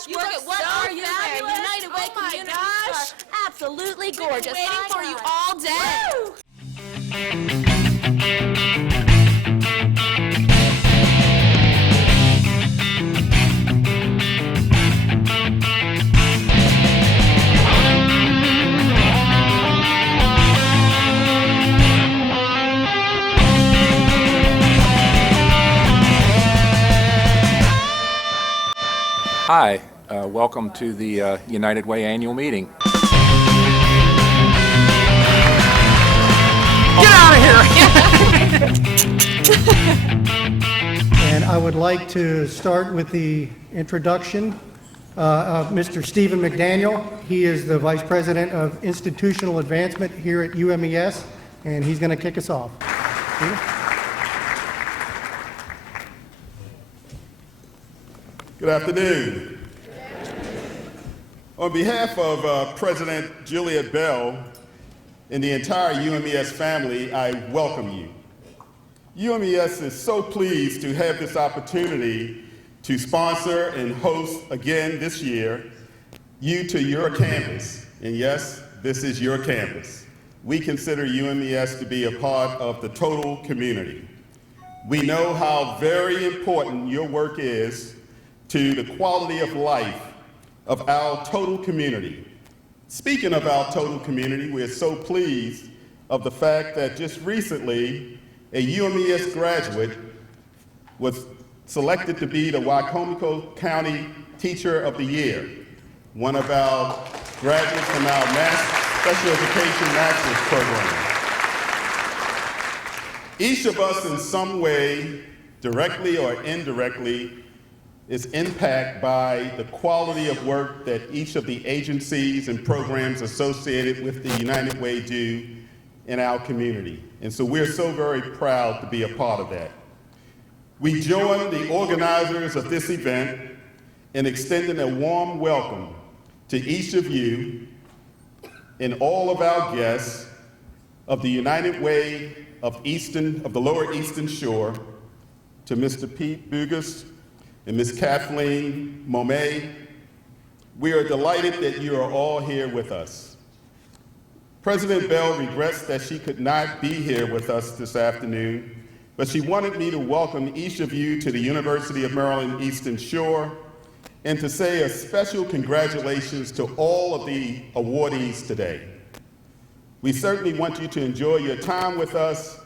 gosh, You look look at what so are you wearing. fabulous. United Way Oh my community gosh. are absolutely We've been gorgeous. waiting My for you God. all day. Woo! Hi, welcome to the United Way annual meeting. Get out of here! And I would like to start with the introduction of Mr. Stephen McDaniel. He is the Vice President of Institutional Advancement here at UMES, and he's going to kick us off. Good afternoon. On behalf of President Juliet Bell and the entire UMES family, I welcome you. UMES is so pleased to have this opportunity to sponsor and host again this year You to Your Campus. And yes, this is your campus. We consider UMES to be a part of the total community. We know how very important your work is to the quality of life of our total community. Speaking of our total community, we're so pleased of the fact that just recently, a UMES graduate was selected to be the Wicomico County Teacher of the Year, one of our graduates from our Special Education Master's Program. Each of us in some way, directly or indirectly, is impacted by the quality of work that each of the agencies and programs associated with the United Way do in our community. And so we're so very proud to be a part of that. We join the organizers of this event in extending a warm welcome to each of you and all of our guests of the United Way of the Lower Eastern Shore, to Mr. Pete Bugas and Ms. Kathleen Momay. We are delighted that you are all here with us. President Bell regrets that she could not be here with us this afternoon, but she wanted me to welcome each of you to the University of Maryland Eastern Shore and to say a special congratulations to all of the awardees today. We certainly want you to enjoy your time with us,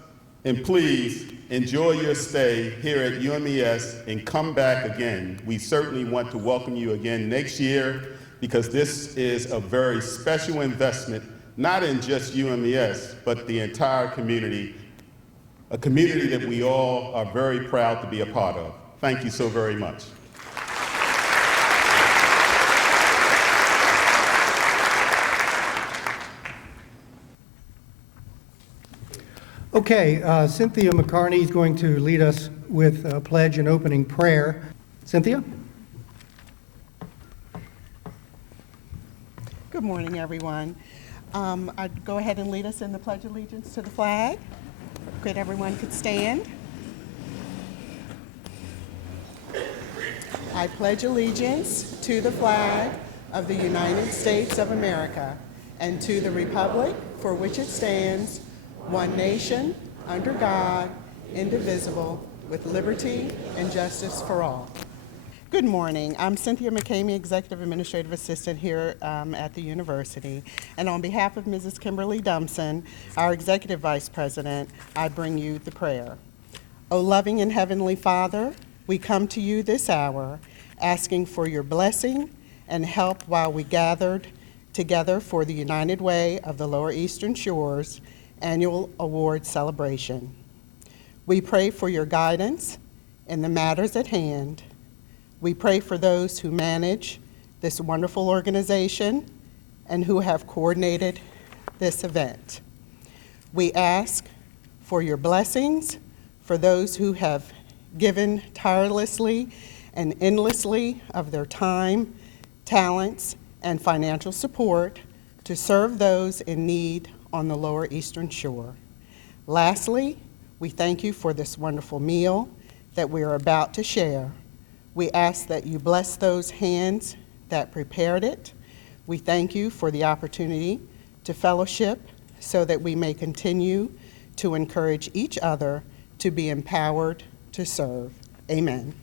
and please enjoy your stay here at UMES and come back again. We certainly want to welcome you again next year because this is a very special investment, not in just UMES, but the entire community, a community that we all are very proud to be a part of. Thank you so very much. Okay, Cynthia McCarney is going to lead us with a pledge and opening prayer. Cynthia? Good morning, everyone. I'd go ahead and lead us in the Pledge of Allegiance to the flag. Good, everyone could stand. I pledge allegiance to the flag of the United States of America and to the republic for which it stands, one nation, under God, indivisible, with liberty and justice for all. Good morning. I'm Cynthia McCamey, Executive Administrative Assistant here at the university. And on behalf of Mrs. Kimberly Dumpson, our Executive Vice President, I bring you the prayer. O loving and heavenly Father, we come to you this hour asking for your blessing and help while we gathered together for the United Way of the Lower Eastern Shores Annual Award Celebration. We pray for your guidance in the matters at hand. We pray for those who manage this wonderful organization and who have coordinated this event. We ask for your blessings for those who have given tirelessly and endlessly of their time, talents, and financial support to serve those in need on the Lower Eastern Shore. Lastly, we thank you for this wonderful meal that we are about to share. We ask that you bless those hands that prepared it. We thank you for the opportunity to fellowship so that we may continue to encourage each other to be empowered to serve. Amen.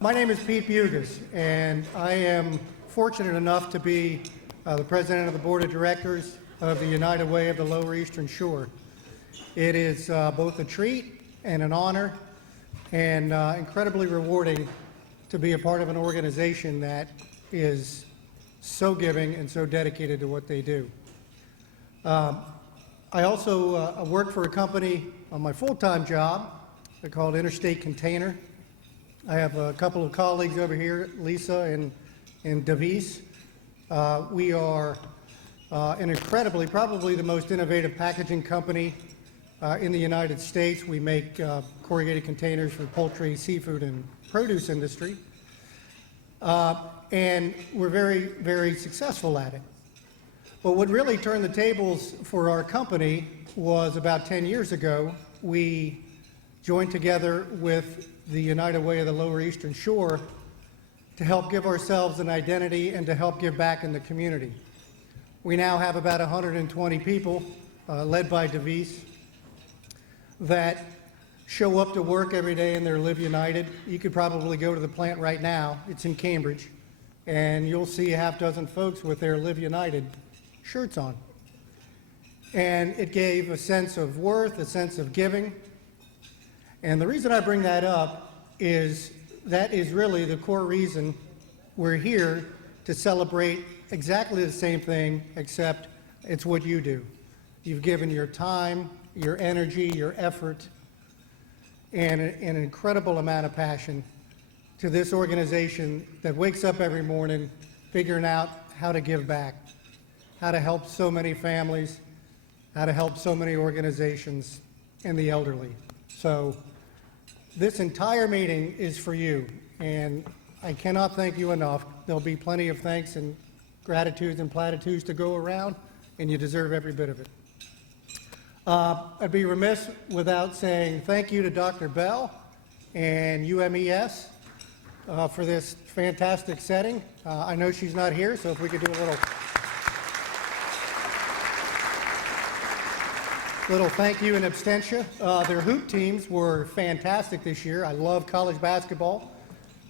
My name is Pete Bugas, and I am fortunate enough to be the president of the board of directors of the United Way of the Lower Eastern Shore. It is both a treat and an honor and incredibly rewarding to be a part of an organization that is so giving and so dedicated to what they do. I also work for a company on my full-time job. They're called Interstate Container. I have a couple of colleagues over here, Lisa and Davis. We are an incredibly, probably the most innovative packaging company in the United States. We make corrugated containers for poultry, seafood, and produce industry. And we're very, very successful at it. But what really turned the tables for our company was about 10 years ago, we joined together with the United Way of the Lower Eastern Shore to help give ourselves an identity and to help give back in the community. We now have about 120 people, led by Davis, that show up to work every day in their Live United. You could probably go to the plant right now, it's in Cambridge, and you'll see a half dozen folks with their Live United shirts on. And it gave a sense of worth, a sense of giving. And the reason I bring that up is that is really the core reason we're here to celebrate exactly the same thing, except it's what you do. You've given your time, your energy, your effort, and an incredible amount of passion to this organization that wakes up every morning figuring out how to give back, how to help so many families, how to help so many organizations and the elderly. So this entire meeting is for you, and I cannot thank you enough. There'll be plenty of thanks and gratitudes and platitudes to go around, and you deserve every bit of it. I'd be remiss without saying thank you to Dr. Bell and UMES for this fantastic setting. I know she's not here, so if we could do a little thank you and abstention. Their hoop teams were fantastic this year. I love college basketball.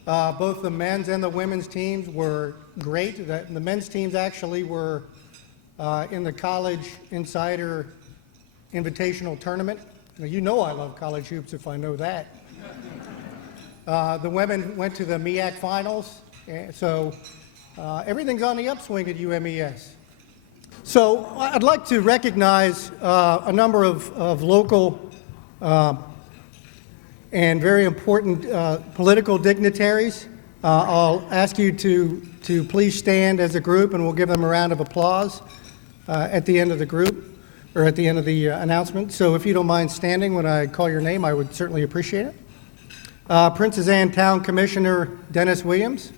Both the men's and the women's teams were great. The men's teams actually were in the College Insider Invitational Tournament. Now, you know I love college hoops if I know that. The women went to the MEAC finals, so everything's on the upswing at UMES. So I'd like to recognize a number of local and very important political dignitaries. I'll ask you to please stand as a group, and we'll give them a round of applause at the end of the group, or at the end of the announcement. So if you don't mind standing when I call your name, I would certainly appreciate it. Princess Anne Town Commissioner Dennis Williams.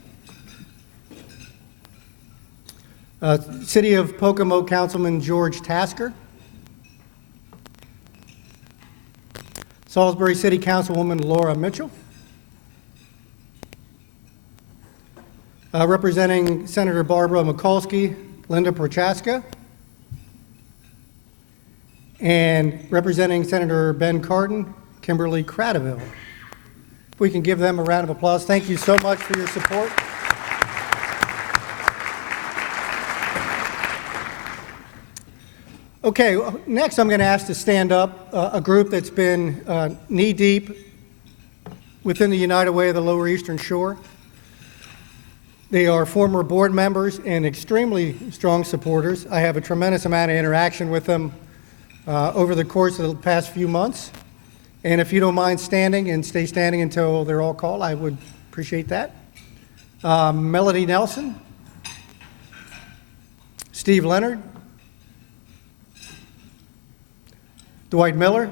City of Pocomo Councilman George Tasker. Salisbury City Councilwoman Laura Mitchell. Representing Senator Barbara Mikulski, Linda Prochaska. And representing Senator Ben Cardin, Kimberly Cradaville. If we can give them a round of applause. Thank you so much for your support. Okay, next I'm going to ask to stand up a group that's been knee-deep within the United Way of the Lower Eastern Shore. They are former board members and extremely strong supporters. I have a tremendous amount of interaction with them over the course of the past few months. And if you don't mind standing and stay standing until they're all called, I would appreciate that. Melody Nelson, Steve Leonard, Dwight Miller,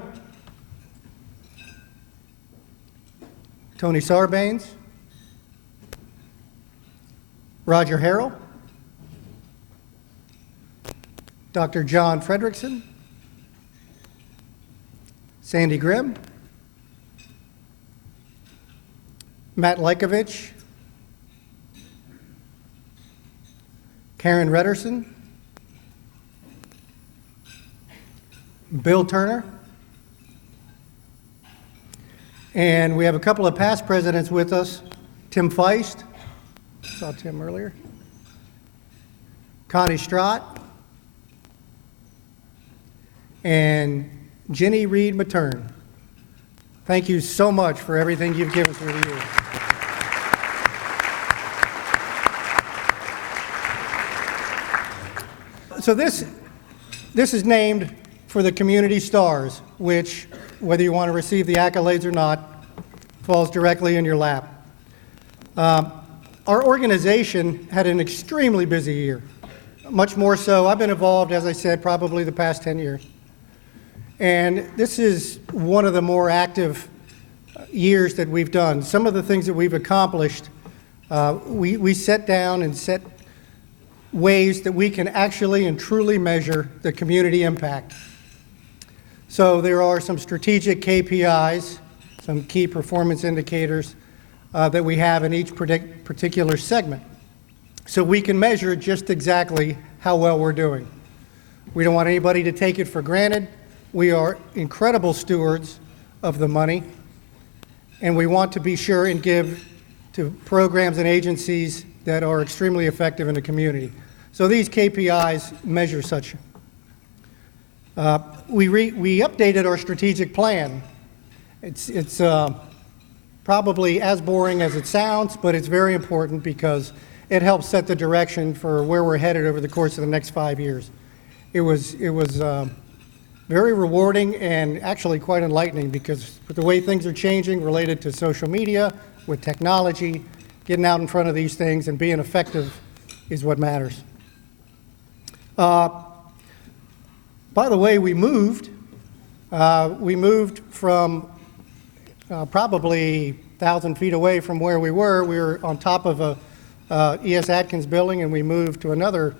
Tony Sarbanes, Roger Harrell, Dr. John Fredrickson, Sandy Grimm, Matt Lykovich, Karen Redderson, Bill Turner, and we have a couple of past presidents with us, Tim Feist, saw Tim earlier, Connie Strott, and Jenny Reed Matern. Thank you so much for everything you've given through the years. So this is named for the Community Stars, which, whether you want to receive the accolades or not, falls directly in your lap. Our organization had an extremely busy year, much more so. I've been involved, as I said, probably the past 10 years. And this is one of the more active years that we've done. Some of the things that we've accomplished, we set down and set ways that we can actually and truly measure the community impact. So there are some strategic KPIs, some key performance indicators that we have in each particular segment. So we can measure just exactly how well we're doing. We don't want anybody to take it for granted. We are incredible stewards of the money, and we want to be sure and give to programs and agencies that are extremely effective in the community. So these KPIs measure such. We updated our strategic plan. It's probably as boring as it sounds, but it's very important because it helps set the direction for where we're headed over the course of the next 5 years. It was very rewarding and actually quite enlightening because with the way things are changing related to social media, with technology, getting out in front of these things and being effective is what matters. By the way, we moved from probably 1,000 feet away from where we were. We were on top of a E.S. Atkins building, and we moved to another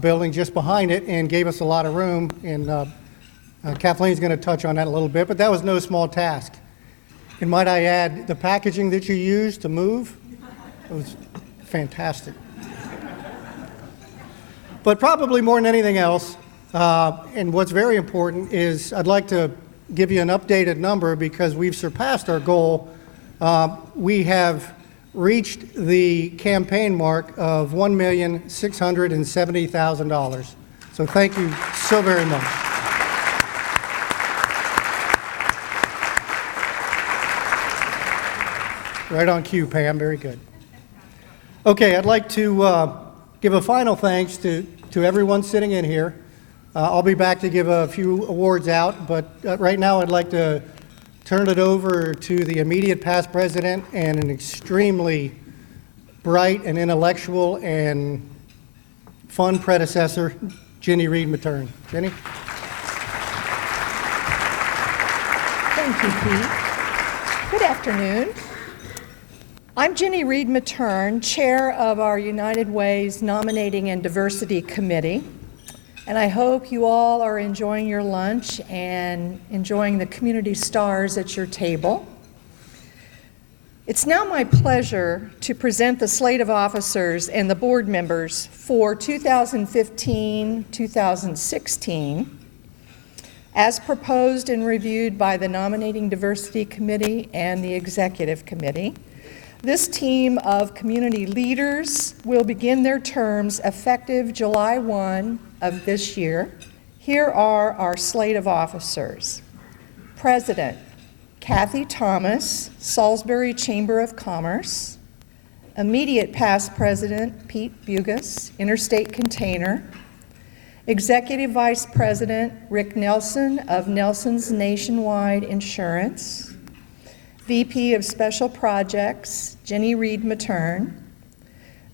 building just behind it and gave us a lot of room. And Kathleen's going to touch on that a little bit, but that was no small task. And might I add, the packaging that you used to move, it was fantastic. But probably more than anything else, and what's very important is I'd like to give you an updated number because we've surpassed our goal. We have reached the campaign mark of $1,670,000. So thank you so very much. Right on cue, Pam. Very good. Okay, I'd like to give a final thanks to everyone sitting in here. I'll be back to give a few awards out, but right now I'd like to turn it over to the immediate past president and an extremely bright and intellectual and fun predecessor, Jenny Reed Matern. Jenny? Thank you, Pete. Good afternoon. I'm Jenny Reed Matern, chair of our United Way's Nominating and Diversity Committee, and I hope you all are enjoying your lunch and enjoying the community stars at your table. It's now my pleasure to present the slate of officers and the board members for 2015-2016 as proposed and reviewed by the Nominating Diversity Committee and the Executive Committee. This team of community leaders will begin their terms effective July 1 of this year. Here are our slate of officers. President, Kathy Thomas, Salisbury Chamber of Commerce. Immediate past president, Pete Bugas, Interstate Container. Executive Vice President, Rick Nelson of Nelson's Nationwide Insurance. VP of Special Projects, Jenny Reed Matern.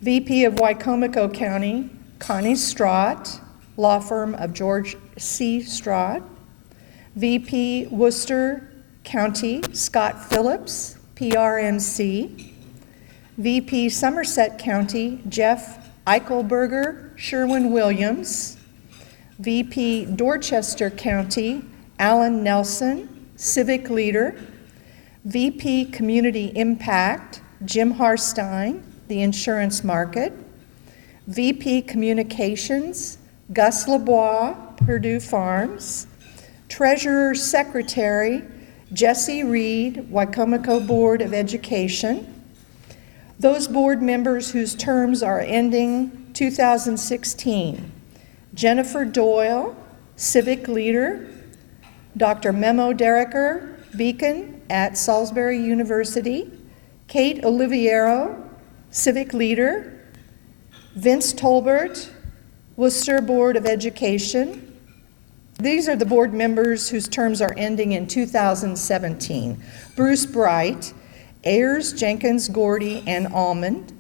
VP of Wicomico County, Connie Strott, law firm of George C. Strott. VP Worcester County, Scott Phillips, PRMC. VP Somerset County, Jeff Eichelberger, Sherwin-Williams. VP Dorchester County, Alan Nelson, Civic Leader. VP Community Impact, Jim Harstein, the Insurance Market. VP Communications, Gus LeBois, Purdue Farms. Treasurer Secretary, Jesse Reed, Wicomico Board of Education. Those board members whose terms are ending 2016. Jennifer Doyle, Civic Leader. Dr. Memo Derricker, Beacon at Salisbury University. Kate Oliviero, Civic Leader. Vince Tolbert, Worcester Board of Education. These are the board members whose terms are ending in 2017. Bruce Bright, Ayers, Jenkins, Gordy, and Almond.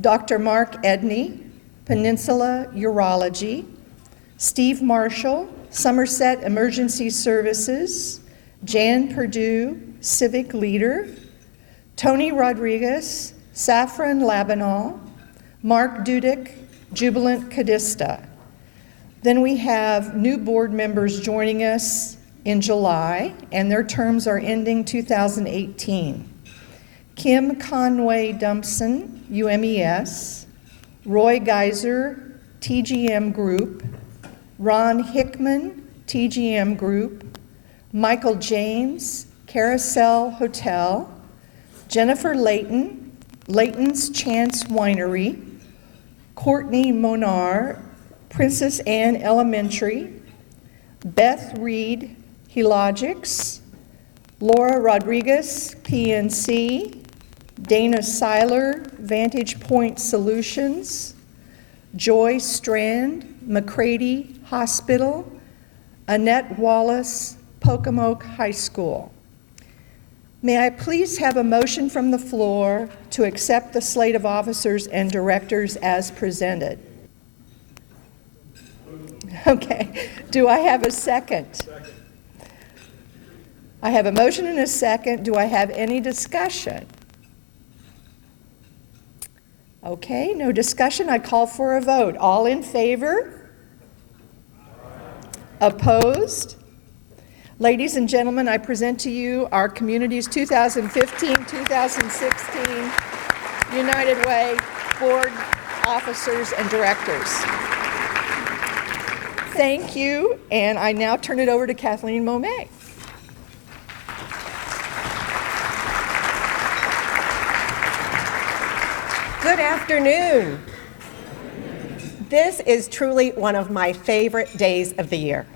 Dr. Mark Edney, Peninsula Urology. Steve Marshall, Somerset Emergency Services. Jan Purdue, Civic Leader. Tony Rodriguez, Saffron Labanal. Mark Dudick, Jubilant Cadista. Then we have new board members joining us in July, and their terms are ending 2018. Kim Conway Dumpson, UMES. Roy Geiser, TGM Group. Ron Hickman, TGM Group. Michael James, Carousel Hotel. Jennifer Layton, Layton's Chance Winery. Courtney Monar, Princess Anne Elementary. Beth Reed, Helogics. Laura Rodriguez, PNC. Dana Seiler, Vantage Point Solutions. Joy Strand, McCready Hospital. Annette Wallace, Pocomoke High School. May I please have a motion from the floor to accept the slate of officers and directors as presented? Okay. Do I have a second? I have a motion and a second. Do I have any discussion? Okay, no discussion. I call for a vote. All in favor? Opposed? Ladies and gentlemen, I present to you our community's 2015-2016 United Way Board officers and directors. Thank you, and I now turn it over to Kathleen Momay. Good afternoon. This is truly one of my favorite days of the year.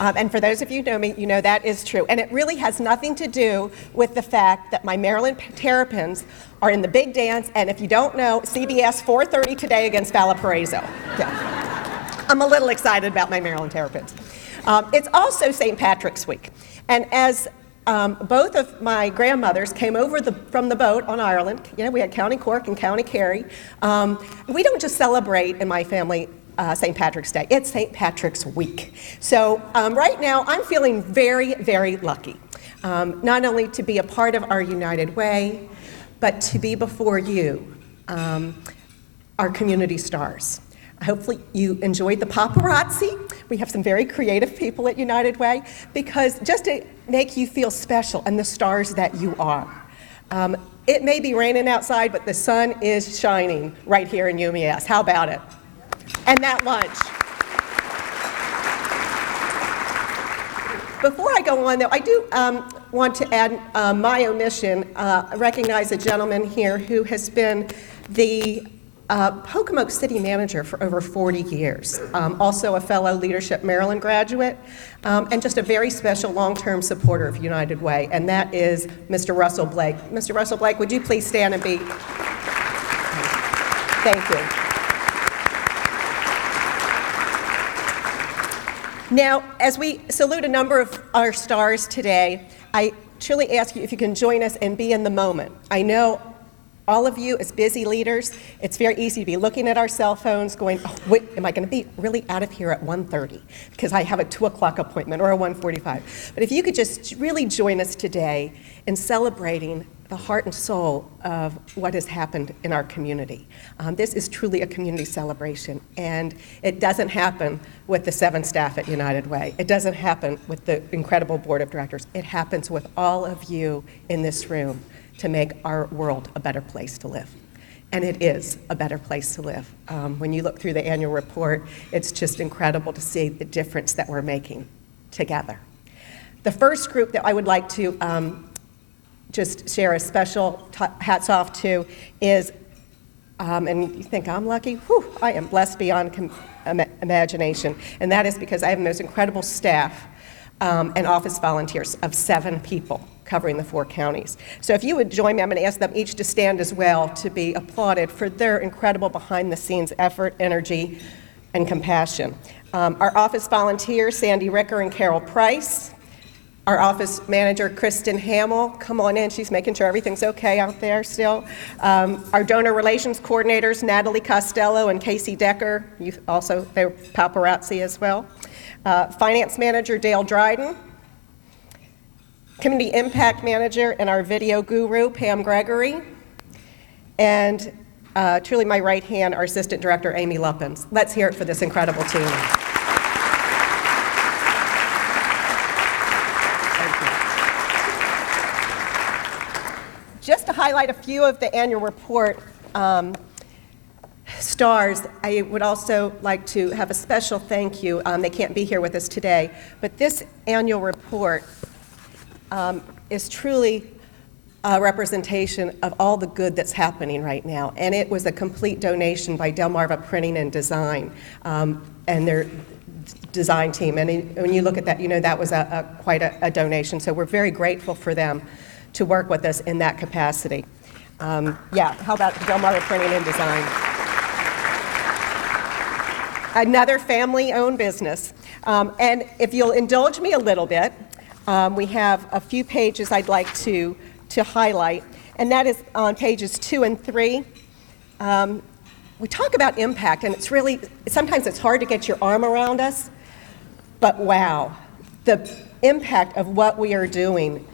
And for those of you who know me, you know that is true. And it really has nothing to do with the fact that my Maryland Terrapins are in the big dance, and if you don't know, CBS 4:30 today against Valparaiso. Yeah. I'm a little excited about my Maryland Terrapins. It's also St. Patrick's Week. And as both of my grandmothers came over from the boat on Ireland, you know, we had County Cork and County Kerry. We don't just celebrate in my family St. Patrick's Day. It's St. Patrick's Week. So right now, I'm feeling very, very lucky, not only to be a part of our United Way, but to be before you, our community stars. Hopefully you enjoyed the paparazzi. We have some very creative people at United Way, because just to make you feel special and the stars that you are. It may be raining outside, but the sun is shining right here in UMES. How about it? And that lunch. Before I go on, though, I do want to add my omission, recognize a gentleman here who has been the Pocomoke City Manager for over 40 years, also a fellow Leadership Maryland graduate, and just a very special long-term supporter of United Way, and that is Mr. Russell Blake. Mr. Russell Blake, would you please stand and be? Thank you. Now, as we salute a number of our stars today, I truly ask you if you can join us and be in the moment. I know all of you as busy leaders, it's very easy to be looking at our cell phones going, oh, wait, am I going to be really out of here at 1:30 because I have a 2 o'clock appointment or a 1:45. But if you could just really join us today in celebrating the heart and soul of what has happened in our community. This is truly a community celebration, and it doesn't happen with the 7 staff at United Way. It doesn't happen with the incredible board of directors. It happens with all of you in this room to make our world a better place to live. and it is a better place to live. When you look through the annual report, it's just incredible to see the difference that we're making together. The first group that I would like to just share a special hats off to is, and you think I'm lucky? Whew, I am blessed beyond imagination, and that is because I have the most incredible staff and office volunteers of 7 people covering the 4 counties. So if you would join me, I'm going to ask them each to stand as well to be applauded for their incredible behind-the-scenes effort, energy, and compassion. Our office volunteers, Sandy Ricker and Carol Price. Our office manager, Kristen Hamill, come on in, she's making sure everything's okay out there still. Our donor relations coordinators, Natalie Costello and Casey Decker, they're paparazzi as well. Finance manager, Dale Dryden. Community impact manager and our video guru, Pam Gregory. And truly my right hand, our assistant director, Amy Luppens. Let's hear it for this incredible team. Just to highlight a few of the annual report stars, I would also like to have a special thank you. They can't be here with us today, but this annual report is truly a representation of all the good that's happening right now. And it was a complete donation by Delmarva Printing and Design and their design team. And when you look at that, you know that was quite a donation. So we're very grateful for them to work with us in that capacity. Yeah, how about Delmarva Printing and Design? Another family-owned business. And if you'll indulge me a little bit, we have a few pages I'd like to highlight, and that is on pages 2 and 3. We talk about impact, and sometimes it's hard to get your arm around us, but wow, the impact of what we are doing,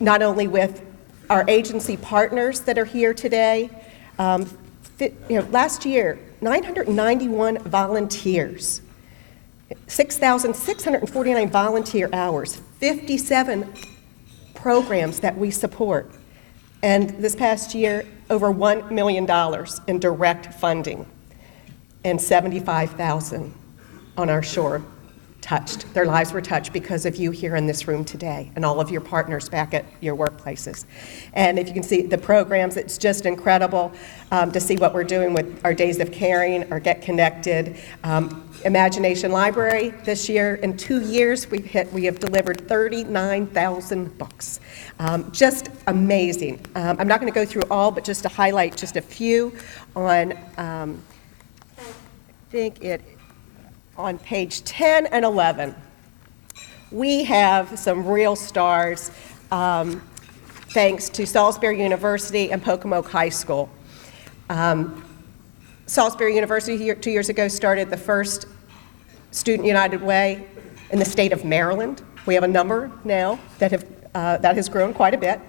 not only with our agency partners that are here today. Last year, 991 volunteers, 6,649 volunteer hours, 57 programs that we support, and this past year, over $1 million in direct funding, and 75,000 on our shore touched. Their lives were touched because of you here in this room today and all of your partners back at your workplaces. And if you can see the programs, it's just incredible to see what we're doing with our Days of Caring, our Get Connected. Imagination Library this year, in 2 years, we have delivered 39,000 books. Just amazing. I'm not going to go through all, but just to highlight just a few on, I think on page 10 and 11, we have some real stars thanks to Salisbury University and Pocomoke High School. Salisbury University 2 years ago started the first Student United Way in the state of Maryland. We have a number now that has grown quite a bit.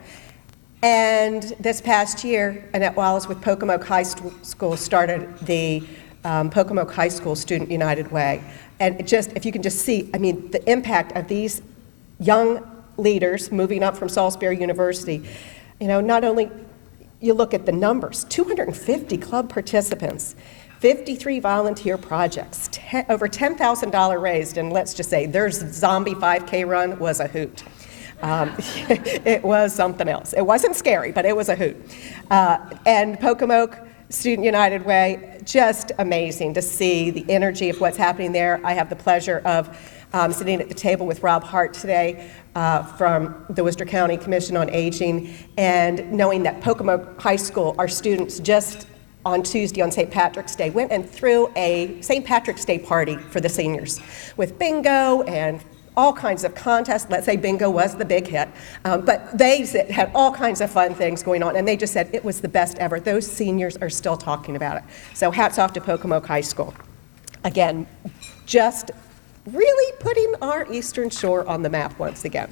And this past year, Annette Wallace with Pocomoke High School started the Pocomoke High School Student United Way. And if you can just see, I mean, the impact of these young leaders moving up from Salisbury University, not only you look at the numbers, 250 club participants, 53 volunteer projects, over $10,000 raised, and let's just say their zombie 5K run was a hoot. It was something else. It wasn't scary, but it was a hoot. And Pocomoke Student United Way, just amazing to see the energy of what's happening there. I have the pleasure of sitting at the table with Rob Hart today from the Worcester County Commission on Aging, and knowing that Pocomoke High School, our students just on Tuesday on St. Patrick's Day went and threw a St. Patrick's Day party for the seniors with bingo and all kinds of contests. Let's say bingo was the big hit, but they had all kinds of fun things going on, and they just said it was the best ever. Those seniors are still talking about it. So hats off to Pocomoke High School. Again, just really putting our Eastern Shore on the map once again.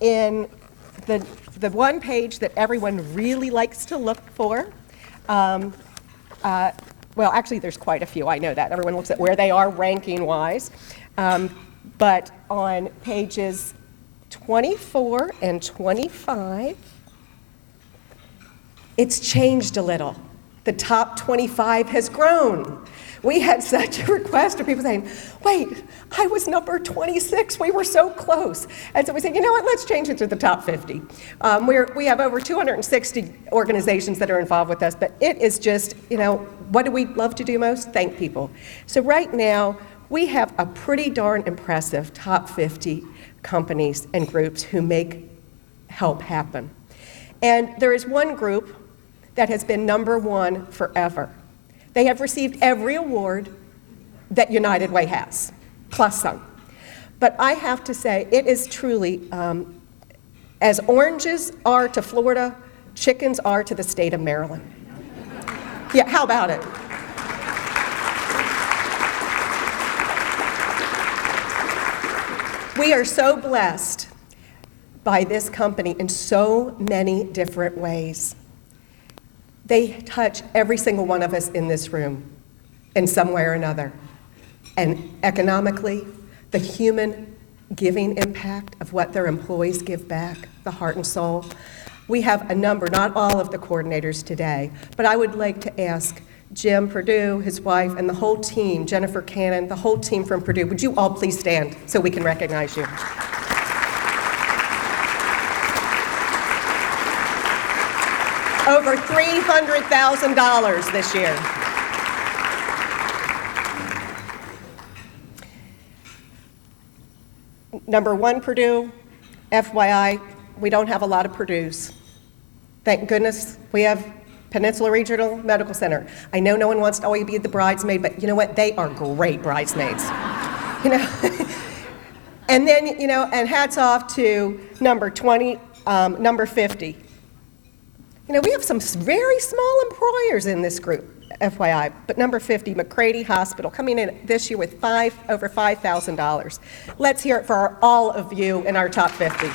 In the one page that everyone really likes to look for, well, actually there's quite a few, I know that. Everyone looks at where they are ranking-wise. But on pages 24 and 25, It's changed a little. The top 25 has grown. We had such a request of people saying, wait, I was number 26, we were so close. And so we said, you know what, let's change it to the top 50. We have over 260 organizations that are involved with us, but it is just, what do we love to do most? Thank people. So right now, we have a pretty darn impressive top 50 companies and groups who make help happen. And there is one group that has been number one forever. They have received every award that United Way has, plus some. But I have to say, it is truly, as oranges are to Florida, chickens are to the state of Maryland. Yeah, how about it? We are so blessed by this company in so many different ways. They touch every single one of us in this room in some way or another. And economically, the human giving impact of what their employees give back, the heart and soul. We have a number, not all of the coordinators today, but I would like to ask Jim Purdue, his wife, and the whole team, Jennifer Cannon, the whole team from Purdue, would you all please stand so we can recognize you? Over $300,000 this year. Number one, Purdue, FYI, we don't have a lot of Purdues. Thank goodness we have Peninsula Regional Medical Center. I know no one wants to always be the bridesmaid, but you know what? They are great bridesmaids. And then, and hats off to number 20, number 50. We have some very small employers in this group, FYI, but number 50, McCready Hospital, coming in this year with over $5,000. Let's hear it for all of you in our top 50.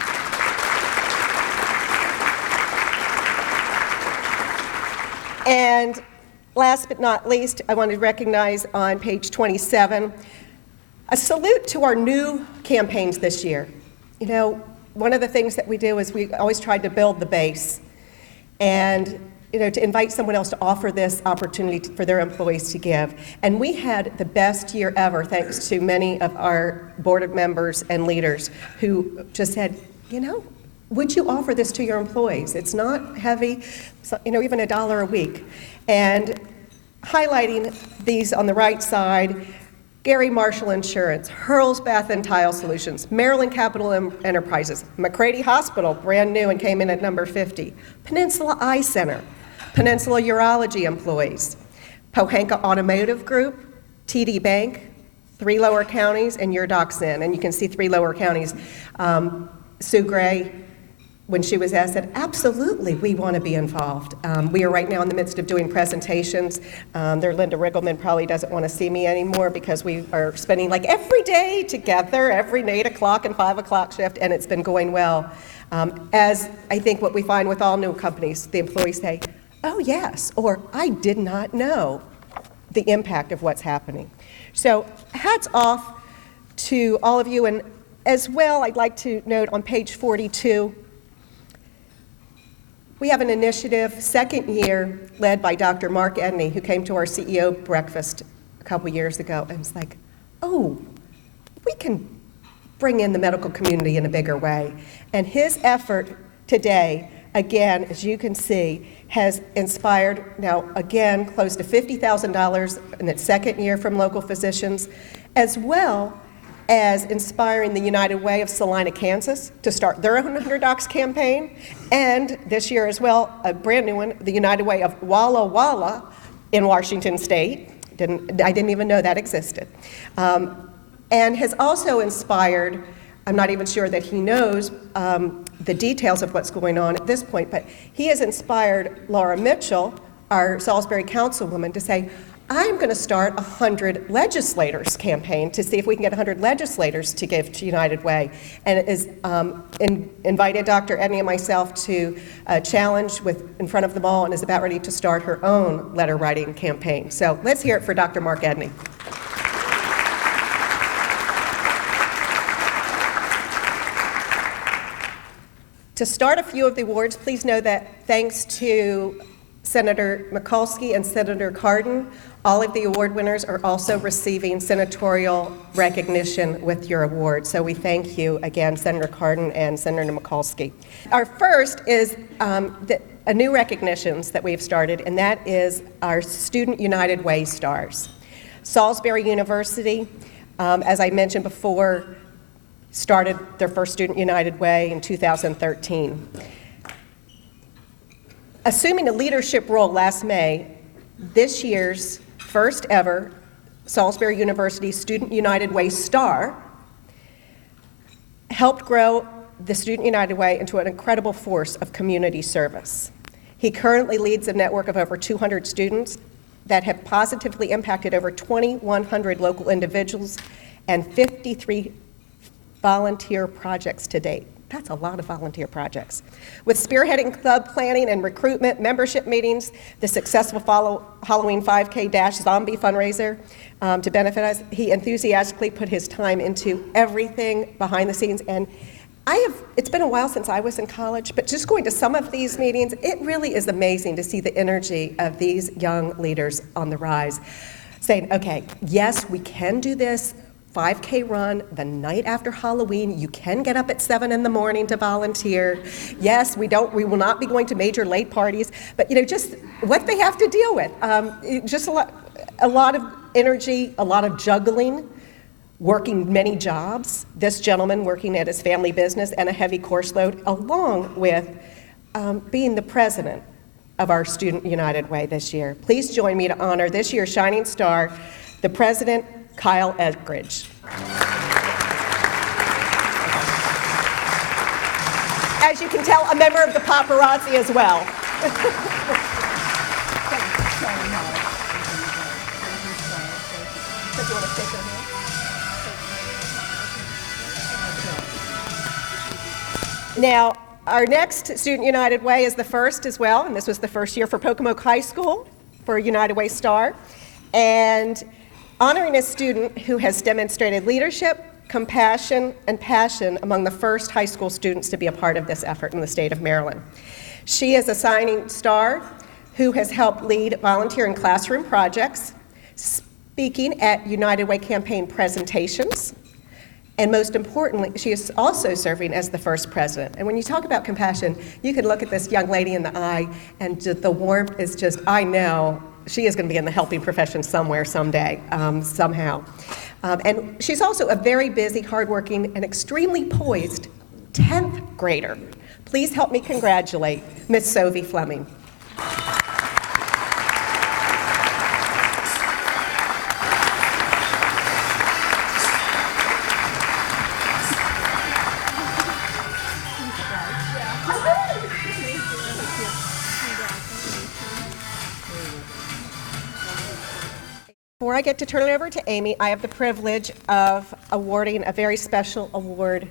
And last but not least, I want to recognize on page 27, a salute to our new campaigns this year. One of the things that we do is we always try to build the base. And to invite someone else to offer this opportunity for their employees to give. And we had the best year ever, thanks to many of our board of members and leaders who just said, would you offer this to your employees? It's not heavy, even $1 a week. And highlighting these on the right side, Gary Marshall Insurance, Hurls Bath and Tile Solutions, Maryland Capital Enterprises, McCready Hospital, brand new and came in at number 50, Peninsula Eye Center, Peninsula Urology employees, Pohanka Automotive Group, TD Bank, 3 lower counties, and Your Doc's In. And you can see 3 lower counties. Sue Gray, when she was asked, said, absolutely, we want to be involved. We are right now in the midst of doing presentations. Their Linda Riggleman probably doesn't want to see me anymore because we are spending like every day together, every 8 o'clock and 5 o'clock shift, and it's been going well. As I think what we find with all new companies, the employees say, oh yes, or I did not know the impact of what's happening. So hats off to all of you, and as well, I'd like to note on page 42, we have an initiative, second year, led by Dr. Mark Edney, who came to our CEO breakfast a couple years ago, and was like, oh, we can bring in the medical community in a bigger way. And his effort today, again, as you can see, has inspired, now again, close to $50,000 in its second year from local physicians, as well as inspiring the United Way of Salina, Kansas, to start their own 100 Docs campaign, and this year as well, a brand new one, the United Way of Walla Walla in Washington State. I didn't even know that existed. And has also inspired, I'm not even sure that he knows the details of what's going on at this point, but he has inspired Laura Mitchell, our Salisbury councilwoman, to say, I'm going to start a 100 legislators campaign to see if we can get 100 legislators to give to United Way. And it is invited Dr. Edney and myself to challenge in front of them all, and is about ready to start her own letter writing campaign. So let's hear it for Dr. Mark Edney. To start a few of the awards, please know that thanks to Senator Mikulski and Senator Cardin. All of the award winners are also receiving senatorial recognition with your award. So we thank you again, Senator Cardin and Senator Mikulski. Our first is a new recognitions that we've started, and that is our Student United Way Stars. Salisbury University, as I mentioned before, started their first Student United Way in 2013. Assuming a leadership role last May, this year's first ever Salisbury University Student United Way Star helped grow the Student United Way into an incredible force of community service. He currently leads a network of over 200 students that have positively impacted over 2,100 local individuals and 53 volunteer projects to date. That's a lot of volunteer projects. With spearheading club planning and recruitment, membership meetings, the successful Halloween 5K Zombie fundraiser to benefit us, he enthusiastically put his time into everything behind the scenes. And it's been a while since I was in college, but just going to some of these meetings, it really is amazing to see the energy of these young leaders on the rise, saying, okay, yes, we can do this 5K run the night after Halloween. You can get up at 7 in the morning to volunteer. Yes, we will not be going to major late parties, but just what they have to deal with. Just a lot of energy, a lot of juggling, working many jobs. This gentleman working at his family business and a heavy course load, along with being the president of our Student United Way this year. Please join me to honor this year's Shining Star, the president, Kyle Edridge. As you can tell, a member of the paparazzi as well. Now, our next Student United Way is the first as well, and this was the first year for Pocomoke High School for a United Way Star. And honoring a student who has demonstrated leadership, compassion, and passion among the first high school students to be a part of this effort in the state of Maryland. She is a Shining Star who has helped lead volunteer and classroom projects, speaking at United Way campaign presentations, and most importantly, she is also serving as the first president. And when you talk about compassion, you can look at this young lady in the eye, and the warmth is just, I know, she is going to be in the helping profession somewhere, someday, somehow. And she's also a very busy, hardworking, and extremely poised 10th grader. Please help me congratulate Miss Sophie Fleming. Before I get to turn it over to Amy, I have the privilege of awarding a very special award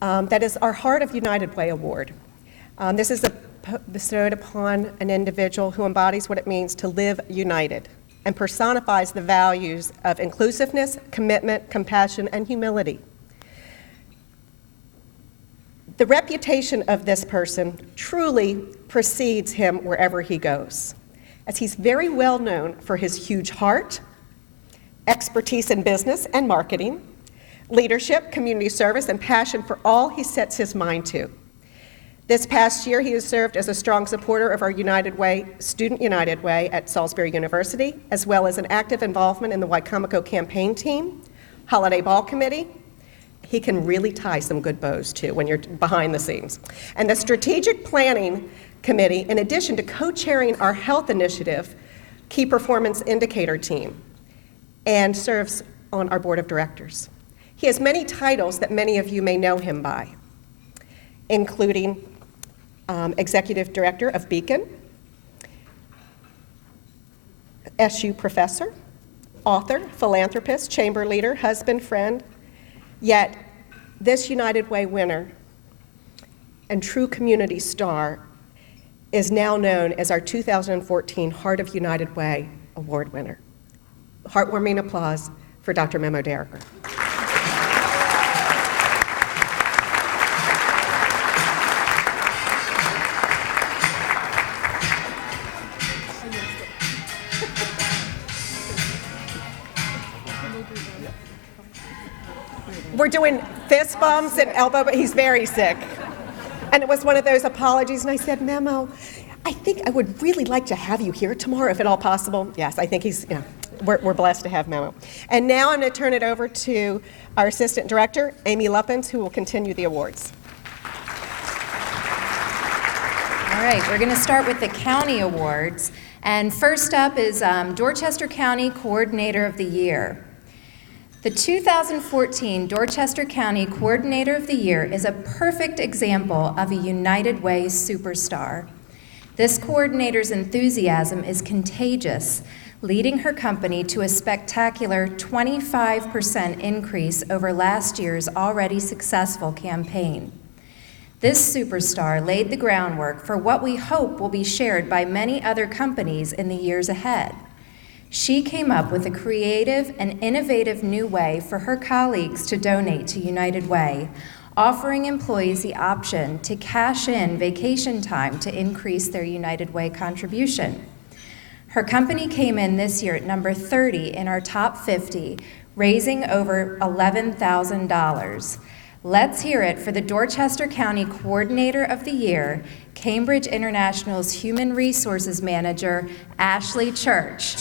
that is our Heart of United Way Award. This is bestowed upon an individual who embodies what it means to live united and personifies the values of inclusiveness, commitment, compassion, and humility. The reputation of this person truly precedes him wherever he goes, as he's very well known for his huge heart, expertise in business and marketing, leadership, community service, and passion for all he sets his mind to. This past year, he has served as a strong supporter of our United Way, Student United Way at Salisbury University, as well as an active involvement in the Wicomico campaign team, Holiday Ball Committee. He can really tie some good bows, too, when you're behind the scenes. And the Strategic Planning Committee, in addition to co-chairing our health initiative, Key Performance Indicator team, and serves on our board of directors. He has many titles that many of you may know him by, including Executive Director of Beacon, SU Professor, author, philanthropist, chamber leader, husband, friend. Yet, this United Way winner and true community star is now known as our 2014 Heart of United Way Award winner. Heartwarming applause for Dr. Memo Derricker. we're doing fist bumps and elbow, but he's very sick. And it was one of those apologies, and I said, Memo, I think I would really like to have you here tomorrow, if at all possible. Yes, I think he's, we're blessed to have Memo. And now I'm going to turn it over to our Assistant Director, Amy Luppens, who will continue the awards. All right, we're going to start with the county awards. And first up is Dorchester County Coordinator of the Year. The 2014 Dorchester County Coordinator of the Year is a perfect example of a United Way superstar. This coordinator's enthusiasm is contagious, leading her company to a spectacular 25% increase over last year's already successful campaign. This superstar laid the groundwork for what we hope will be shared by many other companies in the years ahead. She came up with a creative and innovative new way for her colleagues to donate to United Way, offering employees the option to cash in vacation time to increase their United Way contribution. Her company came in this year at number 30 in our top 50, raising over $11,000. Let's hear it for the Dorchester County Coordinator of the Year, Cambridge International's Human Resources Manager, Ashley Church.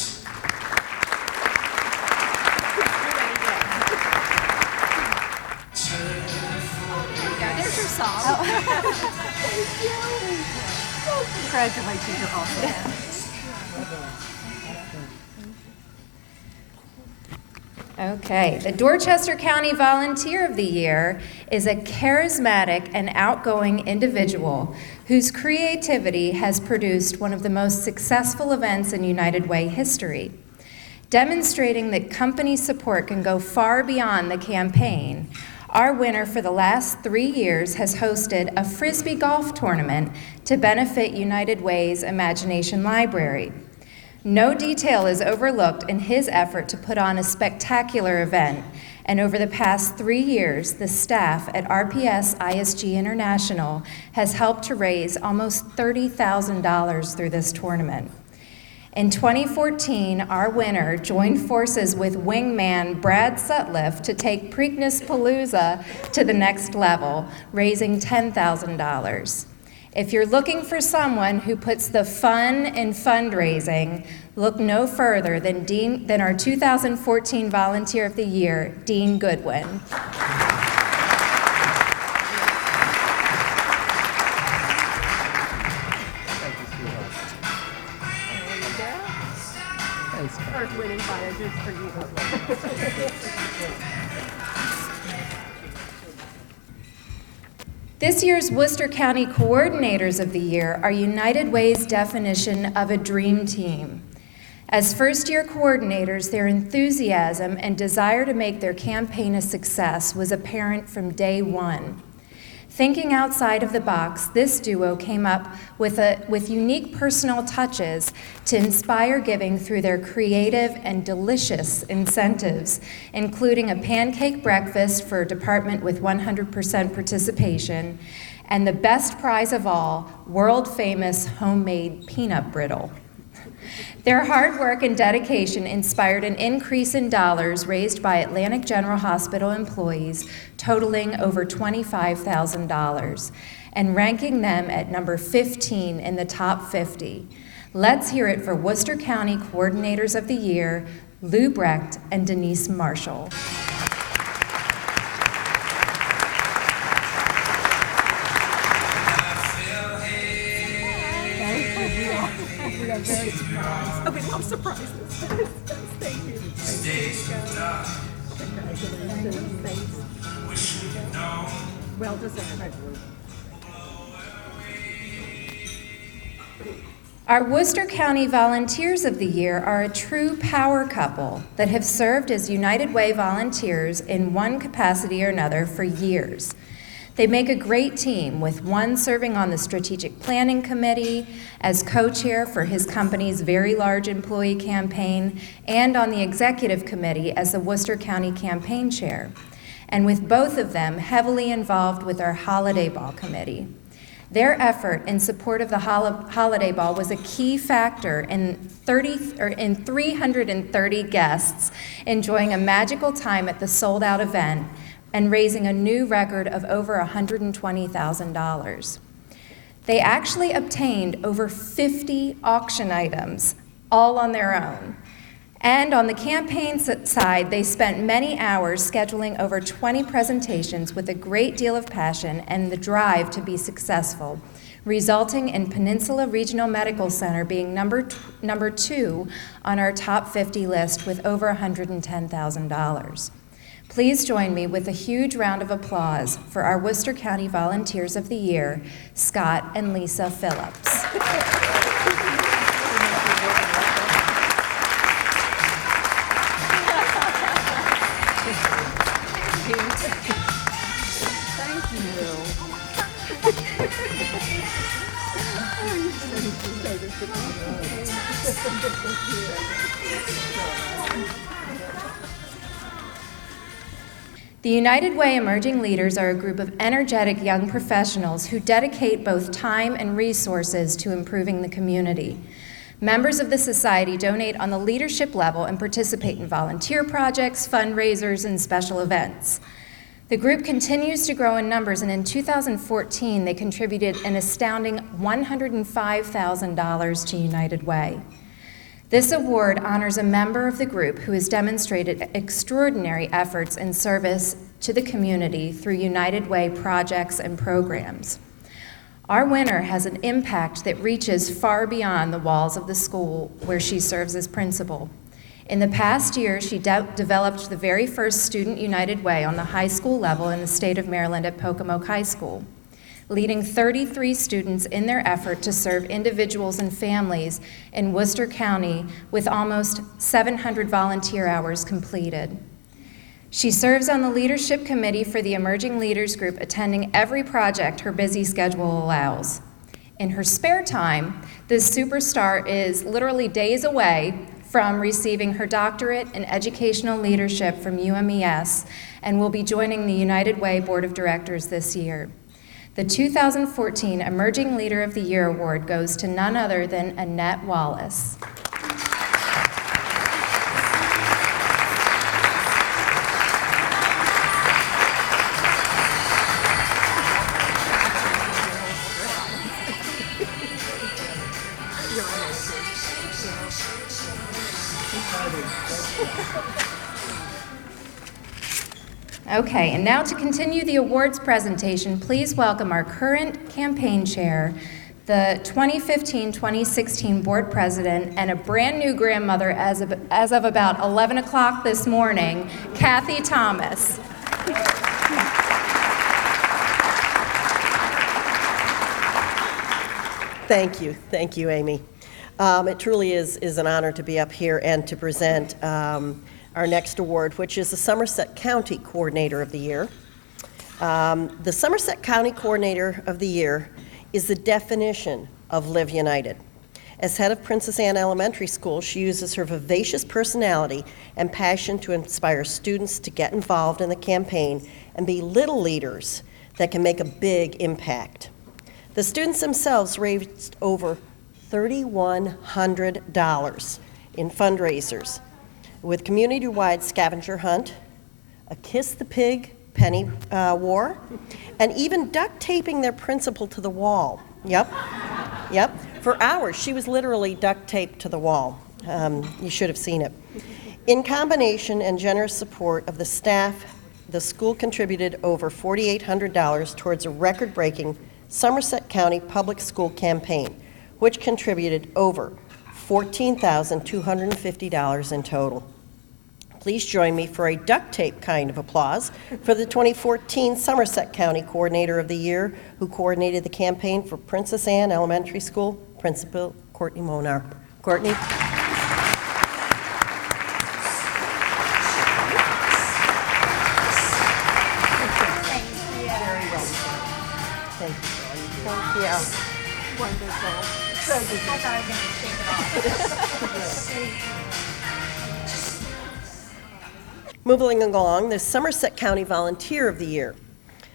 There's your song. Congratulations, you're awesome. Okay, the Dorchester County Volunteer of the Year is a charismatic and outgoing individual whose creativity has produced one of the most successful events in United Way history. Demonstrating that company support can go far beyond the campaign, our winner for the last 3 years has hosted a Frisbee golf tournament to benefit United Way's Imagination Library. No detail is overlooked in his effort to put on a spectacular event, and over the past 3 years, the staff at RPS ISG International has helped to raise almost $30,000 through this tournament. In 2014, our winner joined forces with wingman Brad Sutliff to take Preakness Palooza to the next level, raising $10,000. If you're looking for someone who puts the fun in fundraising, look no further than our 2014 Volunteer of the Year, Dean Goodwin. This year's Worcester County Coordinators of the Year are United Way's definition of a dream team. As first-year coordinators, their enthusiasm and desire to make their campaign a success was apparent from day one. Thinking outside of the box, this duo came up with unique personal touches to inspire giving through their creative and delicious incentives, including a pancake breakfast for a department with 100% participation, and the best prize of all, world-famous homemade peanut brittle. Their hard work and dedication inspired an increase in dollars raised by Atlantic General Hospital employees, totaling over $25,000, and ranking them at number 15 in the top 50. Let's hear it for Worcester County Coordinators of the Year, Lou Brecht and Denise Marshall. Oh, we love surprises. Thank you. Well deserved. Our Worcester County Volunteers of the Year are a true power couple that have served as United Way volunteers in one capacity or another for years. They make a great team, with one serving on the Strategic Planning Committee as co-chair for his company's very large employee campaign, and on the Executive Committee as the Worcester County Campaign Chair, and with both of them heavily involved with our Holiday Ball Committee. Their effort in support of the Holiday Ball was a key factor in 330 guests enjoying a magical time at the sold-out event, and raising a new record of over $120,000. They actually obtained over 50 auction items, all on their own. And on the campaign side, they spent many hours scheduling over 20 presentations with a great deal of passion and the drive to be successful, resulting in Peninsula Regional Medical Center being number 2 on our top 50 list with over $110,000. Please join me with a huge round of applause for our Worcester County Volunteers of the Year, Scott and Lisa Phillips. The United Way Emerging Leaders are a group of energetic young professionals who dedicate both time and resources to improving the community. Members of the society donate on the leadership level and participate in volunteer projects, fundraisers, and special events. The group continues to grow in numbers, and in 2014, they contributed an astounding $105,000 to United Way. This award honors a member of the group who has demonstrated extraordinary efforts in service to the community through United Way projects and programs. Our winner has an impact that reaches far beyond the walls of the school where she serves as principal. In the past year, she developed the very first Student United Way on the high school level in the state of Maryland at Pocomoke High School, leading 33 students in their effort to serve individuals and families in Worcester County with almost 700 volunteer hours completed. She serves on the leadership committee for the Emerging Leaders Group, attending every project her busy schedule allows. In her spare time, this superstar is literally days away from receiving her doctorate in educational leadership from UMES and will be joining the United Way Board of Directors this year. The 2014 Emerging Leader of the Year Award goes to none other than Annette Wallace. Okay, and now to continue the awards presentation, please welcome our current campaign chair, the 2015-2016 board president, and a brand new grandmother as of about 11 o'clock this morning, Kathy Thomas. Thank you, Amy. It truly is an honor to be up here and to present our next award, which is the Somerset County Coordinator of the Year. The Somerset County Coordinator of the Year is the definition of Live United. As head of Princess Anne Elementary School, she uses her vivacious personality and passion to inspire students to get involved in the campaign and be little leaders that can make a big impact. The students themselves raised over $3,100 in fundraisers, with community-wide scavenger hunt, a Kiss the Pig penny war, and even duct taping their principal to the wall. Yep. For hours, she was literally duct taped to the wall. You should have seen it. In combination and generous support of the staff, the school contributed over $4,800 towards a record-breaking Somerset County Public School campaign, which contributed over $14,250 in total. Please join me for a duct tape kind of applause for the 2014 Somerset County Coordinator of the Year, who coordinated the campaign for Princess Anne Elementary School, Principal Courtney Monar. Courtney. Thank you. Wonderful. I thought I was going to shake it off. Moving along, the Somerset County Volunteer of the Year.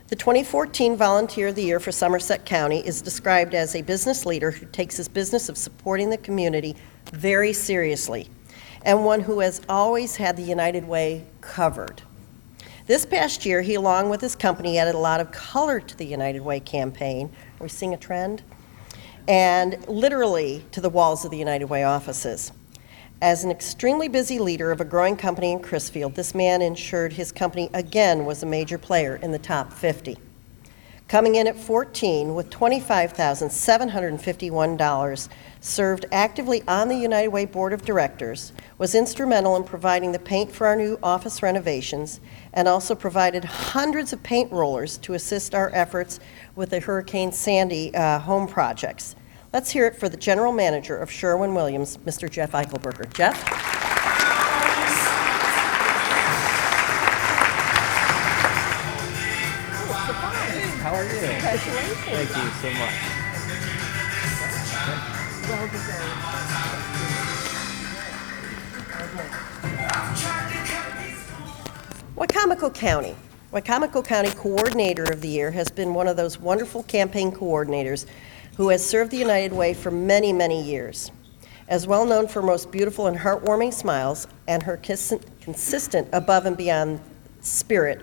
The 2014 Volunteer of the Year for Somerset County is described as a business leader who takes his business of supporting the community very seriously, and one who has always had the United Way covered. This past year, he, along with his company, added a lot of color to the United Way campaign. Are we seeing a trend? And literally to the walls of the United Way offices. As an extremely busy leader of a growing company in Crisfield, this man ensured his company again was a major player in the top 50. Coming in at 14 with $25,751 served actively on the United Way Board of Directors, was instrumental in providing the paint for our new office renovations, and also provided hundreds of paint rollers to assist our efforts with the Hurricane Sandy home projects. Let's hear it for the General Manager of Sherwin-Williams, Mr. Jeff Eichelberger. Jeff? How are you? Congratulations. Thank you so much. Well deserved. Wicomico County. Wicomico County Coordinator of the Year has been one of those wonderful campaign coordinators who has served the United Way for many, many years. As well known for most beautiful and heartwarming smiles and her consistent above and beyond spirit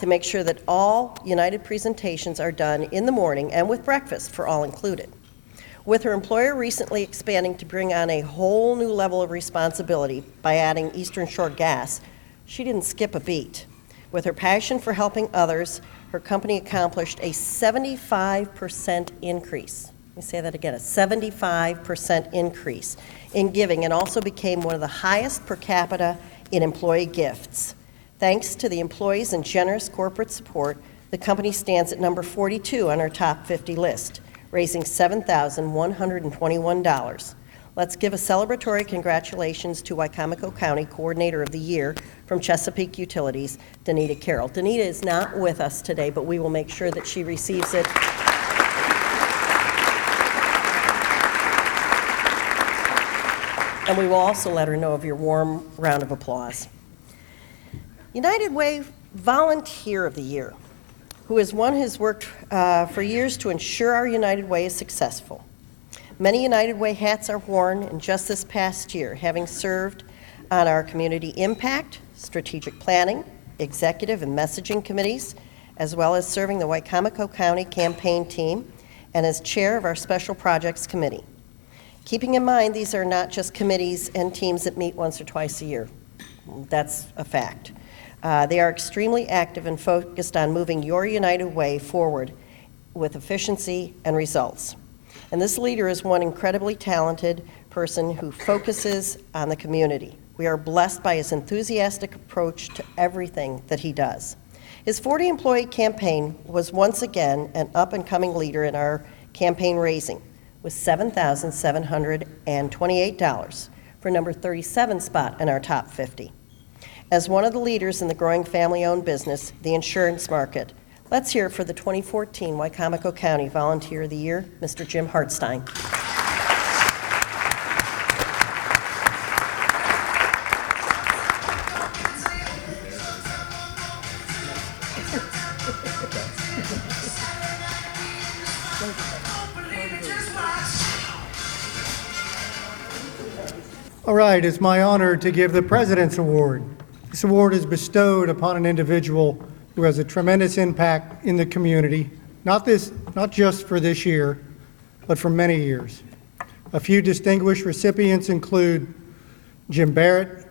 to make sure that all United presentations are done in the morning and with breakfast for all included. With her employer recently expanding to bring on a whole new level of responsibility by adding Eastern Shore Gas, she didn't skip a beat. With her passion for helping others, her company accomplished a 75% increase. Let me say that again, a 75% increase in giving, and also became one of the highest per capita in employee gifts. Thanks to the employees and generous corporate support, the company stands at number 42 on our top 50 list, raising $7,121. Let's give a celebratory congratulations to Wicomico County Coordinator of the Year from Chesapeake Utilities, Danita Carroll. Danita is not with us today, but we will make sure that she receives it. And we will also let her know of your warm round of applause. United Way Volunteer of the Year, who is one who has worked for years to ensure our United Way is successful. Many United Way hats are worn in just this past year, having served on our community impact, strategic planning, executive and messaging committees, as well as serving the Wicomico County campaign team and as chair of our Special Projects Committee. Keeping in mind, these are not just committees and teams that meet once or twice a year. That's a fact. They are extremely active and focused on moving your United Way forward with efficiency and results. And this leader is one incredibly talented person who focuses on the community. We are blessed by his enthusiastic approach to everything that he does. His 40-employee campaign was once again an up-and-coming leader in our campaign raising, with $7,728 for number 37 spot in our top 50. As one of the leaders in the growing family-owned business, the insurance market, let's hear it for the 2014 Wicomico County Volunteer of the Year, Mr. Jim Hartstein. All right, it's my honor to give the President's Award. This award is bestowed upon an individual who has a tremendous impact in the community, not just for this year, but for many years. A few distinguished recipients include Jim Barrett,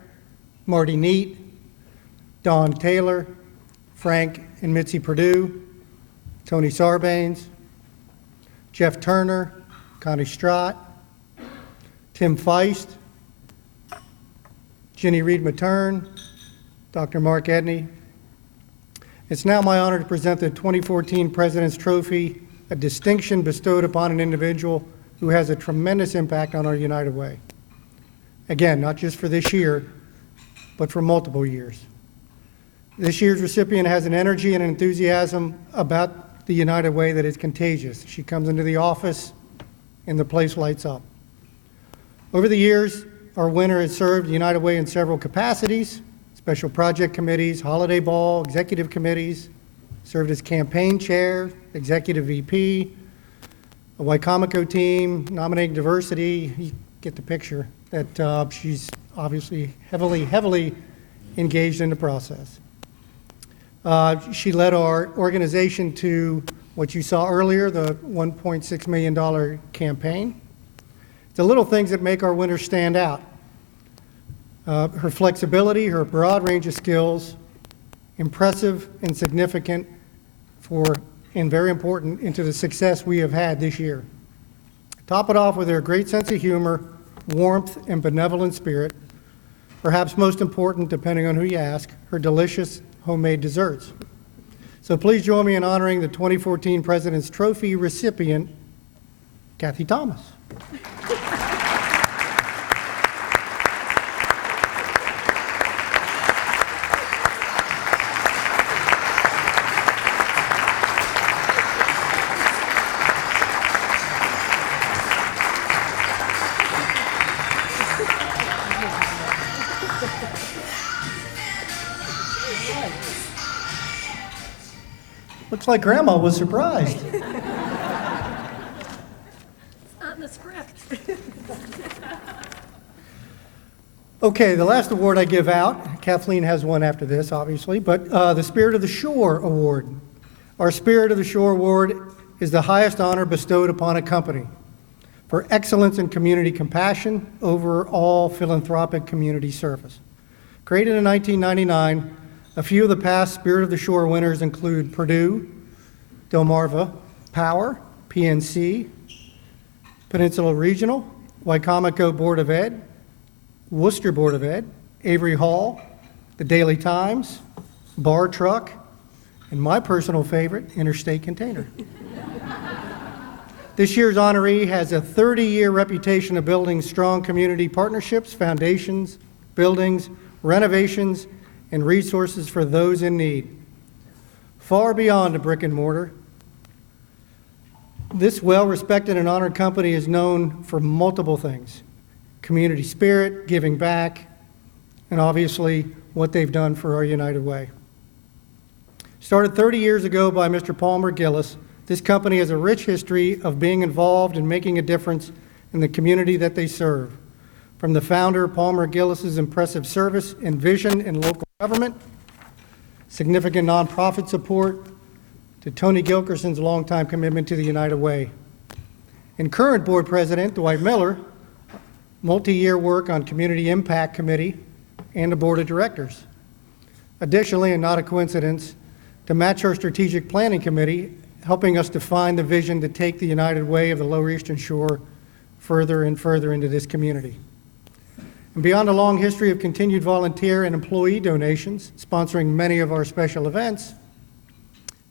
Marty Neat, Don Taylor, Frank and Mitzi Perdue, Tony Sarbanes, Jeff Turner, Connie Strott, Tim Feist, Ginny Reed-Matern, Dr. Mark Edney. It's now my honor to present the 2014 President's Trophy, a distinction bestowed upon an individual who has a tremendous impact on our United Way. Again, not just for this year, but for multiple years. This year's recipient has an energy and enthusiasm about the United Way that is contagious. She comes into the office and the place lights up. Over the years, our winner has served the United Way in several capacities: special project committees, holiday ball, executive committees, served as campaign chair, executive VP, a Wicomico team, nominating diversity. You get the picture that she's obviously heavily engaged in the process. She led our organization to what you saw earlier, the $1.6 million campaign. The little things that make our winners stand out. Her flexibility, her broad range of skills, impressive and significant and very important into the success we have had this year. Top it off with her great sense of humor, warmth, and benevolent spirit. Perhaps most important, depending on who you ask, her delicious homemade desserts. So please join me in honoring the 2014 President's Trophy recipient, Kathy Thomas. Looks like Grandma was surprised. It's not in the script. Okay, the last award I give out, Kathleen has one after this, obviously, but the Spirit of the Shore Award. Our Spirit of the Shore Award is the highest honor bestowed upon a company for excellence in community compassion over all philanthropic community service. Created in 1999, a few of the past Spirit of the Shore winners include Purdue, Delmarva, Power, PNC, Peninsula Regional, Wicomico Board of Ed, Worcester Board of Ed, Avery Hall, the Daily Times, Bar Truck, and my personal favorite, Interstate Container. This year's honoree has a 30-year reputation of building strong community partnerships, foundations, buildings, renovations, and resources for those in need, far beyond a brick and mortar. This well-respected and honored company is known for multiple things: community spirit, giving back, and obviously what they've done for our United Way. Started 30 years ago by Mr. Palmer Gillis, this company has a rich history of being involved and making a difference in the community that they serve. From the founder, Palmer Gillis's impressive service and vision in local government, significant nonprofit support, to Tony Gilkerson's longtime commitment to the United Way. And current board president, Dwight Miller, multi-year work on Community Impact Committee and the board of directors. Additionally, and not a coincidence, to match our strategic planning committee, helping us define the vision to take the United Way of the Lower Eastern Shore further and further into this community. And beyond a long history of continued volunteer and employee donations, sponsoring many of our special events,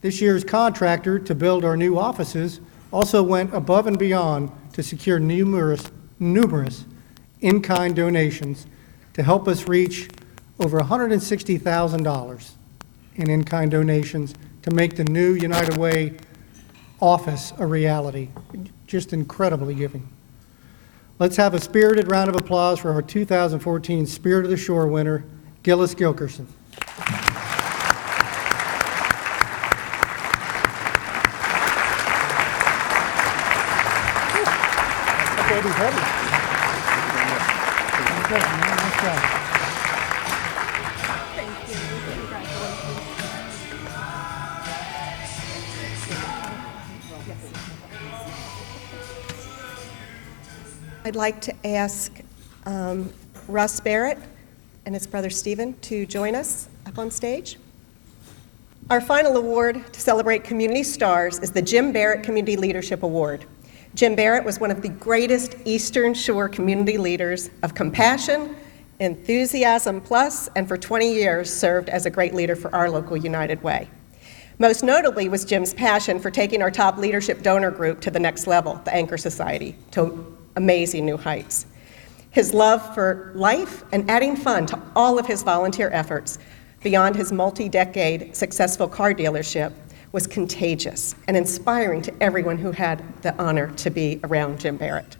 this year's contractor to build our new offices also went above and beyond to secure numerous in-kind donations to help us reach over $160,000 in-kind donations to make the new United Way office a reality. Just incredibly giving. Let's have a spirited round of applause for our 2014 Spirit of the Shore winner, Gillis Gilkerson. I'd like to ask Russ Barrett and his brother Stephen to join us up on stage. Our final award to celebrate community stars is the Jim Barrett Community Leadership Award. Jim Barrett was one of the greatest Eastern Shore community leaders of compassion, enthusiasm plus, and for 20 years served as a great leader for our local United Way. Most notably was Jim's passion for taking our top leadership donor group to the next level, the Anchor Society, to amazing new heights. His love for life and adding fun to all of his volunteer efforts beyond his multi-decade successful car dealership was contagious and inspiring to everyone who had the honor to be around Jim Barrett.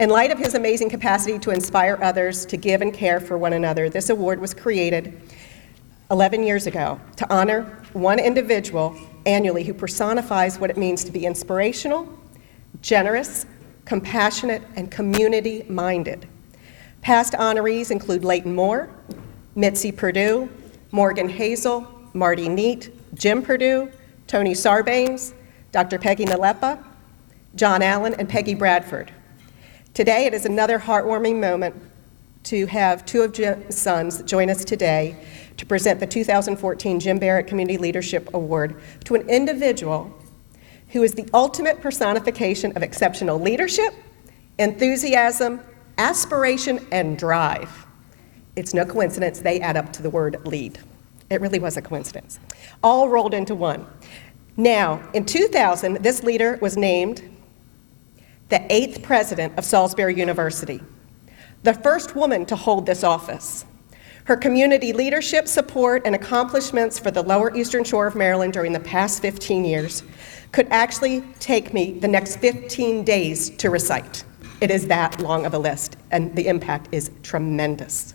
In light of his amazing capacity to inspire others to give and care for one another, this award was created 11 years ago to honor one individual annually who personifies what it means to be inspirational, generous, compassionate, and community-minded. Past honorees include Leighton Moore, Mitzi Purdue, Morgan Hazel, Marty Neat, Jim Perdue, Tony Sarbanes, Dr. Peggy Nalepa, John Allen, and Peggy Bradford. Today, it is another heartwarming moment to have two of Jim's sons join us today to present the 2014 Jim Barrett Community Leadership Award to an individual who is the ultimate personification of exceptional leadership, enthusiasm, aspiration, and drive. It's no coincidence they add up to the word lead. It really was a coincidence. All rolled into one. Now, in 2000, this leader was named the 8th president of Salisbury University, the first woman to hold this office. Her community leadership, support, and accomplishments for the Lower Eastern Shore of Maryland during the past 15 years could actually take me the next 15 days to recite. It is that long of a list, and the impact is tremendous.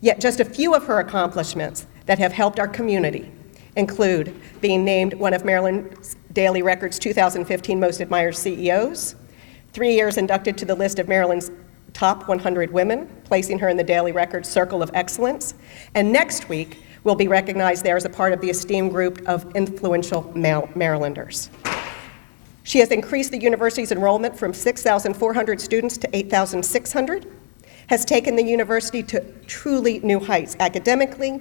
Yet just a few of her accomplishments that have helped our community include being named one of Maryland's Daily Record's 2015 Most Admired CEOs, 3 years inducted to the list of Maryland's top 100 women, placing her in the Daily Record Circle of Excellence, and next week will be recognized there as a part of the esteemed group of influential Marylanders. She has increased the university's enrollment from 6,400 students to 8,600, has taken the university to truly new heights academically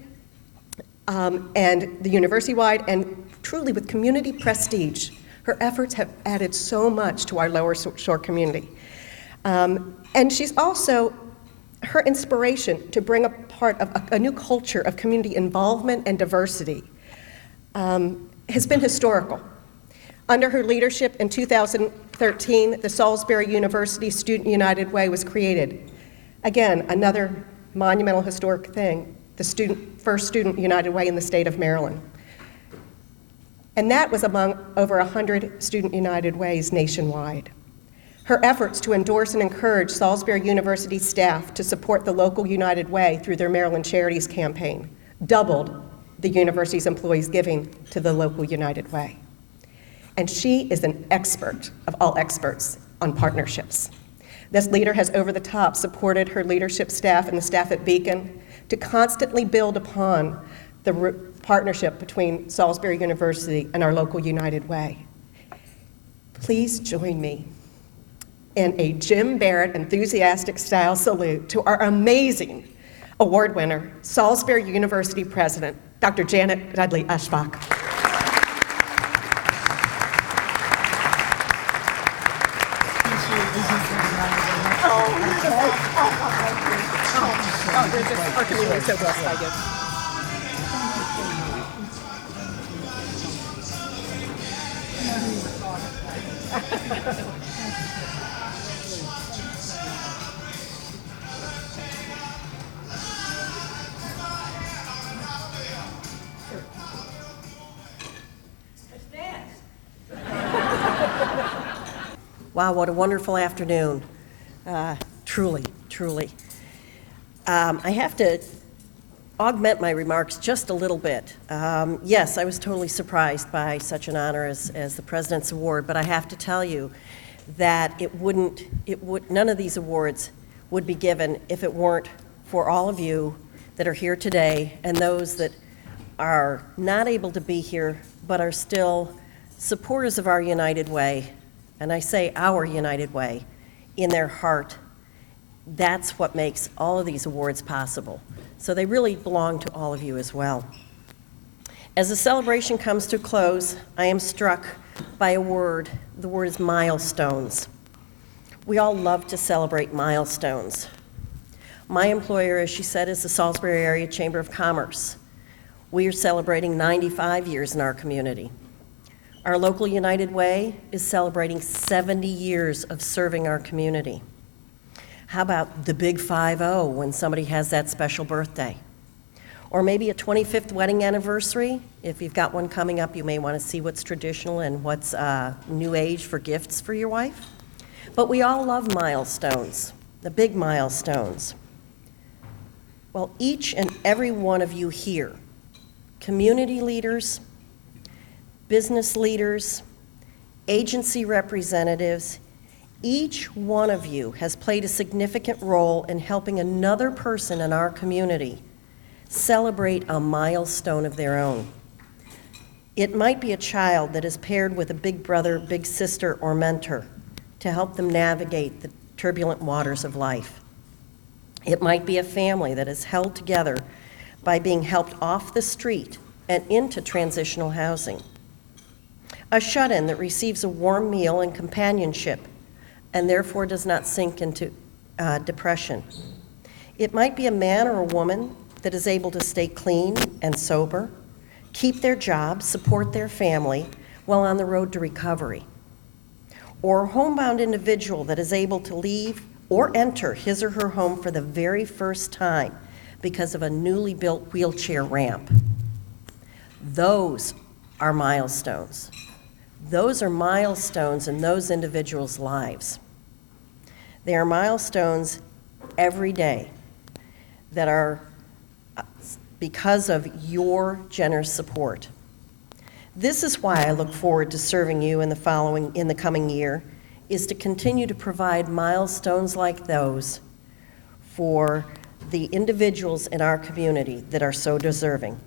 and the university-wide, and truly with community prestige. Her efforts have added so much to our Lower Shore community. And she's also, her inspiration to bring a part of a new culture of community involvement and diversity has been historical. Under her leadership in 2013, the Salisbury University Student United Way was created. Again, another monumental historic thing, the first Student United Way in the state of Maryland. And that was among over 100 Student United Ways nationwide. Her efforts to endorse and encourage Salisbury University staff to support the local United Way through their Maryland Charities campaign doubled the university's employees' giving to the local United Way. And she is an expert of all experts on partnerships. This leader has over the top supported her leadership staff and the staff at Beacon to constantly build upon the partnership between Salisbury University and our local United Way. Please join me in a Jim Barrett enthusiastic style salute to our amazing award winner, Salisbury University President, Dr. Janet Dudley Ushbach. Our community is so blessed by you. Wow, what a wonderful afternoon. Truly, truly. I have to augment my remarks just a little bit. Yes, I was totally surprised by such an honor as the President's Award, but I have to tell you that none of these awards would be given if it weren't for all of you that are here today and those that are not able to be here but are still supporters of our United Way, and I say our United Way, in their heart. That's what makes all of these awards possible. So they really belong to all of you as well. As the celebration comes to a close, I am struck by a word. The word is milestones. We all love to celebrate milestones. My employer, as she said, is the Salisbury Area Chamber of Commerce. We are celebrating 95 years in our community. Our local United Way is celebrating 70 years of serving our community. How about the big 5-0 when somebody has that special birthday? Or maybe a 25th wedding anniversary. If you've got one coming up, you may want to see what's traditional and what's new age for gifts for your wife. But we all love milestones, the big milestones. Well, each and every one of you here, community leaders, business leaders, agency representatives, each one of you has played a significant role in helping another person in our community celebrate a milestone of their own. It might be a child that is paired with a big brother, big sister, or mentor to help them navigate the turbulent waters of life. It might be a family that is held together by being helped off the street and into transitional housing. A shut-in that receives a warm meal and companionship and therefore does not sink into depression. It might be a man or a woman that is able to stay clean and sober, keep their job, support their family while on the road to recovery. Or a homebound individual that is able to leave or enter his or her home for the very first time because of a newly built wheelchair ramp. Those are milestones. Those are milestones in those individuals' lives. They are milestones every day that are because of your generous support. This is why I look forward to serving you in the coming year, is to continue to provide milestones like those for the individuals in our community that are so deserving.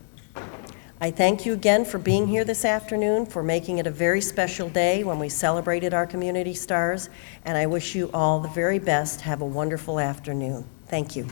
I thank you again for being here this afternoon, for making it a very special day when we celebrated our community stars, and I wish you all the very best. Have a wonderful afternoon. Thank you.